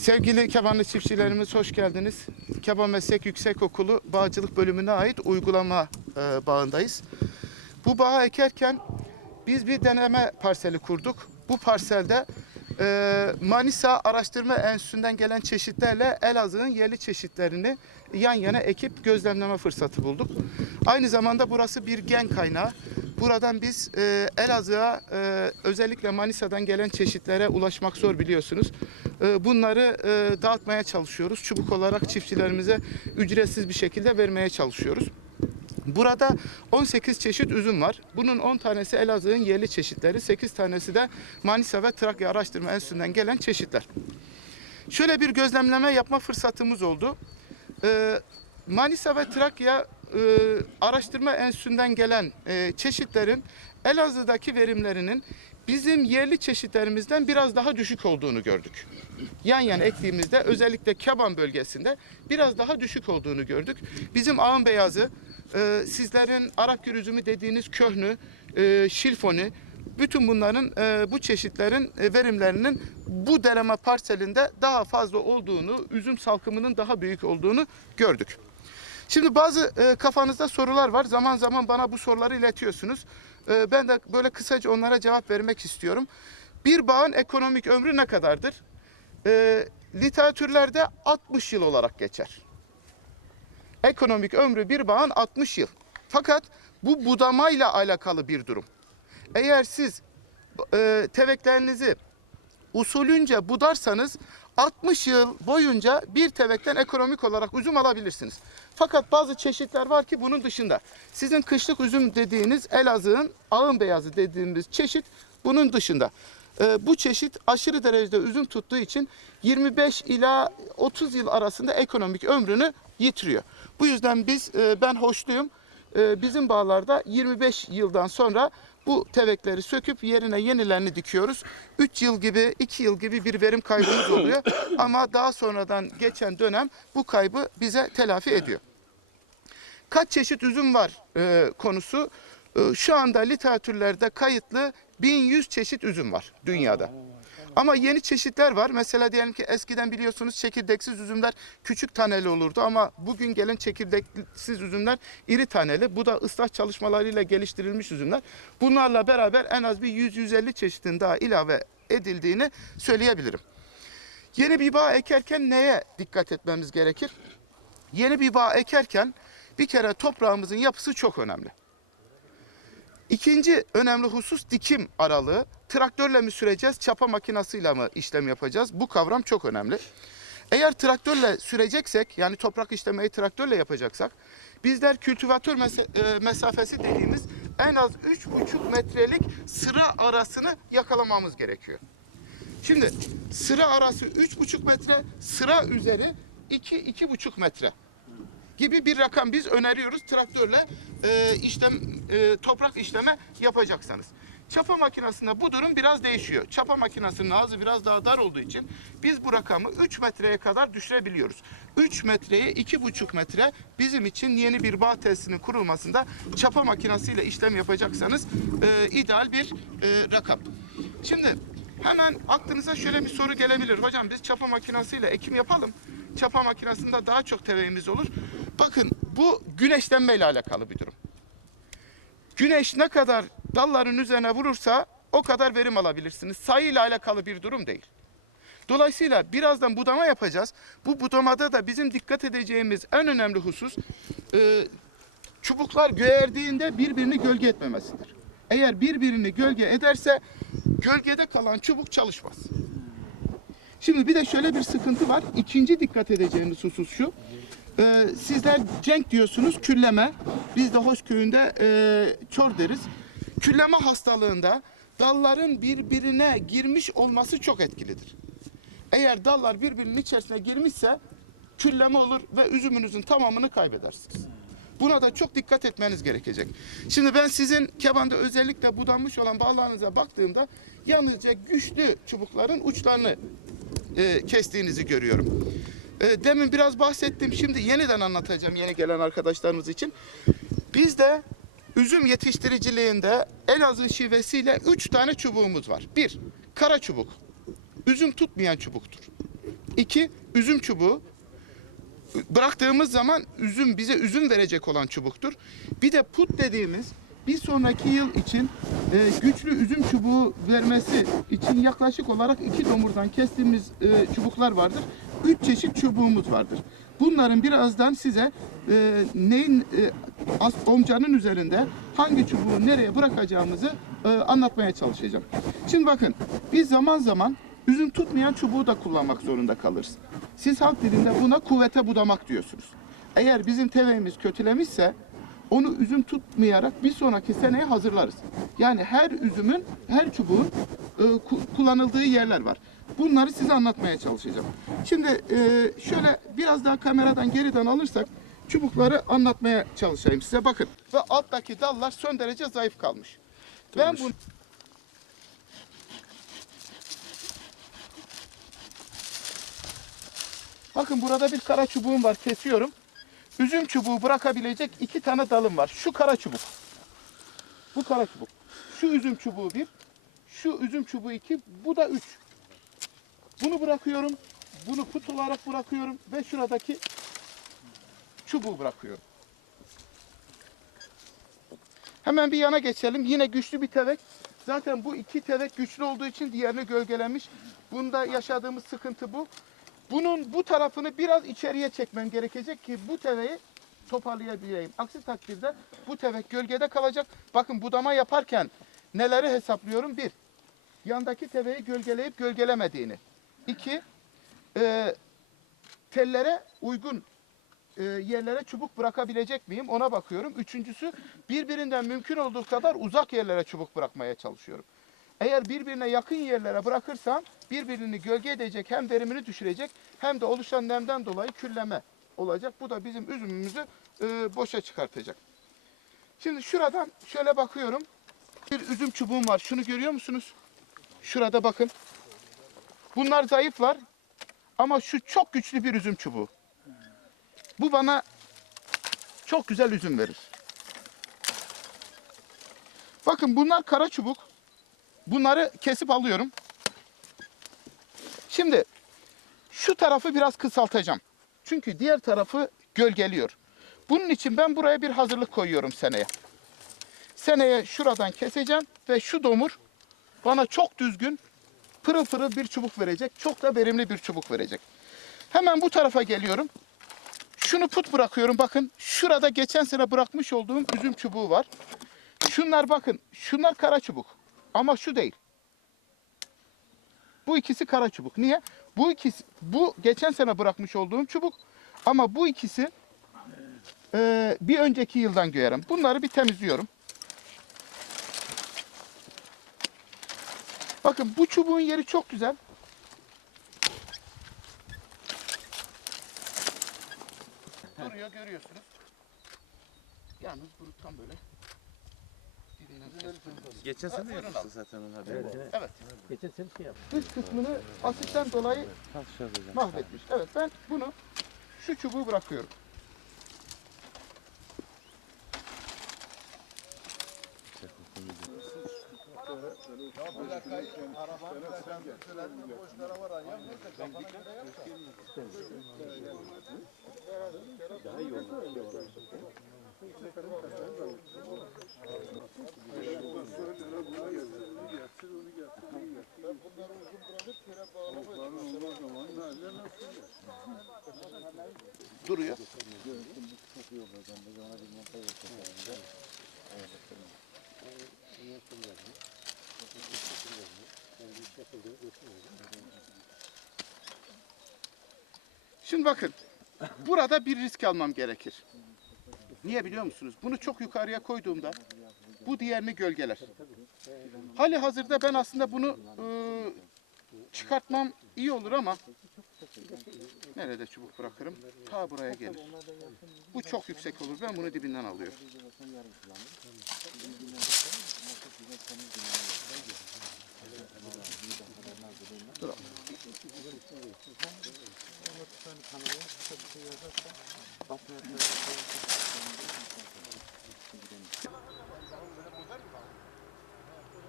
Sevgili Kebanlı çiftçilerimiz hoş geldiniz. Keban Meslek Yüksekokulu Bağcılık Bölümüne ait uygulama e, bağındayız. Bu bağı ekerken biz bir deneme parseli kurduk. Bu parselde e, Manisa Araştırma Enstitüsü'nden gelen çeşitlerle Elazığ'ın yerli çeşitlerini yan yana ekip gözlemleme fırsatı bulduk. Aynı zamanda burası bir gen kaynağı. Buradan biz e, Elazığ'a e, özellikle Manisa'dan gelen çeşitlere ulaşmak zor biliyorsunuz. E, bunları e, dağıtmaya çalışıyoruz. Çubuk olarak çiftçilerimize ücretsiz bir şekilde vermeye çalışıyoruz. Burada 18 çeşit üzüm var. Bunun 10 tanesi Elazığ'ın yerli çeşitleri, 8 tanesi de Manisa ve Trakya Araştırma Enstitüsü'nden gelen çeşitler. Şöyle bir gözlemleme yapma fırsatımız oldu. Ee, Manisa ve Trakya e, Araştırma Enstitüsü'nden gelen e, çeşitlerin Elazığ'daki verimlerinin bizim yerli çeşitlerimizden biraz daha düşük olduğunu gördük. Yan yana ektiğimizde özellikle Keban bölgesinde biraz daha düşük olduğunu gördük. Bizim ağın beyazı, e, sizlerin Arap gül üzümü dediğiniz köhnü, e, şilfoni, bütün bunların bu çeşitlerin verimlerinin bu deneme parselinde daha fazla olduğunu, üzüm salkımının daha büyük olduğunu gördük. Şimdi bazı e, kafanızda sorular var. Zaman zaman bana bu soruları iletiyorsunuz. E, ben de böyle kısaca onlara cevap vermek istiyorum. Bir bağın ekonomik ömrü ne kadardır? E, literatürlerde 60 yıl olarak geçer. Ekonomik ömrü bir bağın 60 yıl. Fakat bu budamayla alakalı bir durum. Eğer siz e, teveklerinizi usulünce budarsanız 60 yıl boyunca bir tevekten ekonomik olarak üzüm alabilirsiniz. Fakat bazı çeşitler var ki bunun dışında. Sizin kışlık üzüm dediğiniz Elazığ'ın ağın beyazı dediğimiz çeşit bunun dışında. Ee, bu çeşit aşırı derecede üzüm tuttuğu için 25 ila 30 yıl arasında ekonomik ömrünü yitiriyor. Bu yüzden biz e, ben hoşluyum. E, bizim bağlarda 25 yıldan sonra bu tevekleri söküp yerine yenilerini dikiyoruz. 3 yıl gibi, 2 yıl gibi bir verim kaybımız oluyor. Ama daha sonradan geçen dönem bu kaybı bize telafi ediyor. Kaç çeşit üzüm var e, konusu. E, şu anda literatürlerde kayıtlı 1100 çeşit üzüm var dünyada. Ama yeni çeşitler var. Mesela diyelim ki eskiden biliyorsunuz çekirdeksiz üzümler küçük taneli olurdu ama bugün gelen çekirdeksiz üzümler iri taneli. Bu da ıslah çalışmalarıyla geliştirilmiş üzümler. Bunlarla beraber en az bir 100-150 çeşitin daha ilave edildiğini söyleyebilirim. Yeni bir bağ ekerken neye dikkat etmemiz gerekir? Yeni bir bağ ekerken bir kere toprağımızın yapısı çok önemli. İkinci önemli husus dikim aralığı. Traktörle mi süreceğiz, çapa makinasıyla mı işlem yapacağız? Bu kavram çok önemli. Eğer traktörle süreceksek, yani toprak işlemeyi traktörle yapacaksak, bizler kültivatör e, mesafesi dediğimiz en az 3,5 metrelik sıra arasını yakalamamız gerekiyor. Şimdi sıra arası 3,5 metre, sıra üzeri 2-2,5 metre gibi bir rakam biz öneriyoruz traktörle e, işlem e, toprak işleme yapacaksanız. Çapa makinesinde bu durum biraz değişiyor. Çapa makinesinin ağzı biraz daha dar olduğu için biz bu rakamı 3 metreye kadar düşürebiliyoruz. 3 metreye 2,5 metre bizim için yeni bir bağ tesisinin kurulmasında çapa makinesiyle işlem yapacaksanız e, ideal bir e, rakam. Şimdi hemen aklınıza şöyle bir soru gelebilir. Hocam biz çapa makinesiyle ekim yapalım. Çapa makinesinde daha çok teveğimiz olur. Bakın bu güneşlenme ile alakalı bir durum. Güneş ne kadar dalların üzerine vurursa o kadar verim alabilirsiniz. Sayı ile alakalı bir durum değil. Dolayısıyla birazdan budama yapacağız. Bu budamada da bizim dikkat edeceğimiz en önemli husus e, çubuklar göğerdiğinde birbirini gölge etmemesidir. Eğer birbirini gölge ederse gölgede kalan çubuk çalışmaz. Şimdi bir de şöyle bir sıkıntı var. İkinci dikkat edeceğimiz husus şu. Ee, sizler cenk diyorsunuz külleme. Biz de Hoşköy'ünde e, çor deriz. Külleme hastalığında dalların birbirine girmiş olması çok etkilidir. Eğer dallar birbirinin içerisine girmişse külleme olur ve üzümünüzün tamamını kaybedersiniz. Buna da çok dikkat etmeniz gerekecek. Şimdi ben sizin kebanda özellikle budanmış olan bağlarınıza baktığımda yalnızca güçlü çubukların uçlarını e, kestiğinizi görüyorum. E, demin biraz bahsettim. Şimdi yeniden anlatacağım yeni gelen arkadaşlarımız için. Bizde üzüm yetiştiriciliğinde Elazığ şivesiyle üç tane çubuğumuz var. Bir, kara çubuk. Üzüm tutmayan çubuktur. İki, üzüm çubuğu. Bıraktığımız zaman üzüm bize üzüm verecek olan çubuktur. Bir de put dediğimiz bir sonraki yıl için e, güçlü üzüm çubuğu vermesi için yaklaşık olarak iki domurdan kestiğimiz e, çubuklar vardır. Üç çeşit çubuğumuz vardır. Bunların birazdan size e, neyin e, omcanın üzerinde hangi çubuğu nereye bırakacağımızı e, anlatmaya çalışacağım. Şimdi bakın biz zaman zaman üzüm tutmayan çubuğu da kullanmak zorunda kalırız. Siz halk dilinde buna kuvvete budamak diyorsunuz. Eğer bizim teveğimiz kötülemişse onu üzüm tutmayarak bir sonraki seneye hazırlarız. Yani her üzümün, her çubuğun e, ku- kullanıldığı yerler var. Bunları size anlatmaya çalışacağım. Şimdi e, şöyle biraz daha kameradan geriden alırsak çubukları anlatmaya çalışayım size. Bakın ve alttaki dallar son derece zayıf kalmış. Ben bu Bakın burada bir kara çubuğum var kesiyorum. Üzüm çubuğu bırakabilecek iki tane dalım var. Şu kara çubuk. Bu kara çubuk. Şu üzüm çubuğu bir. Şu üzüm çubuğu iki. Bu da üç. Bunu bırakıyorum. Bunu put olarak bırakıyorum. Ve şuradaki çubuğu bırakıyorum. Hemen bir yana geçelim. Yine güçlü bir tevek. Zaten bu iki tevek güçlü olduğu için diğerini gölgelemiş. Bunda yaşadığımız sıkıntı bu. Bunun bu tarafını biraz içeriye çekmem gerekecek ki bu teveyi toparlayabileyim. Aksi takdirde bu tevek gölgede kalacak. Bakın budama yaparken neleri hesaplıyorum? Bir, yandaki teveyi gölgeleyip gölgelemediğini. İki, e, tellere uygun e, yerlere çubuk bırakabilecek miyim ona bakıyorum. Üçüncüsü birbirinden mümkün olduğu kadar uzak yerlere çubuk bırakmaya çalışıyorum. Eğer birbirine yakın yerlere bırakırsam birbirini gölge edecek hem verimini düşürecek hem de oluşan nemden dolayı külleme olacak. Bu da bizim üzümümüzü e, boşa çıkartacak. Şimdi şuradan şöyle bakıyorum. Bir üzüm çubuğum var. Şunu görüyor musunuz? Şurada bakın. Bunlar zayıflar ama şu çok güçlü bir üzüm çubuğu. Bu bana çok güzel üzüm verir. Bakın bunlar kara çubuk. Bunları kesip alıyorum. Şimdi şu tarafı biraz kısaltacağım. Çünkü diğer tarafı gölgeliyor. Bunun için ben buraya bir hazırlık koyuyorum seneye. Seneye şuradan keseceğim ve şu domur bana çok düzgün pırıl pırıl bir çubuk verecek. Çok da verimli bir çubuk verecek. Hemen bu tarafa geliyorum. Şunu put bırakıyorum. Bakın şurada geçen sene bırakmış olduğum üzüm çubuğu var. Şunlar bakın. Şunlar kara çubuk. Ama şu değil. Bu ikisi kara çubuk. Niye? Bu ikisi bu geçen sene bırakmış olduğum çubuk. Ama bu ikisi eee, bir önceki yıldan göğerim. Bunları bir temizliyorum. Bakın bu çubuğun yeri çok güzel. Duruyor görüyorsunuz. Yalnız bu tam böyle. Geçen sene abi. zaten onu haberi. Evet, evet. Evet. Geçen sene şey yaptım. Dış kısmını asitten dolayı mahvetmiş. Evet ben bunu şu çubuğu bırakıyorum. Duruyor. Şimdi bakın. Burada bir risk almam gerekir. Niye biliyor musunuz? Bunu çok yukarıya koyduğumda bu diğerini gölgeler. Hali hazırda ben aslında bunu e, çıkartmam iyi olur ama nerede çubuk bırakırım? Ta buraya gelir. Bu çok yüksek olur. Ben bunu dibinden alıyorum. Dur. Bakmıyor.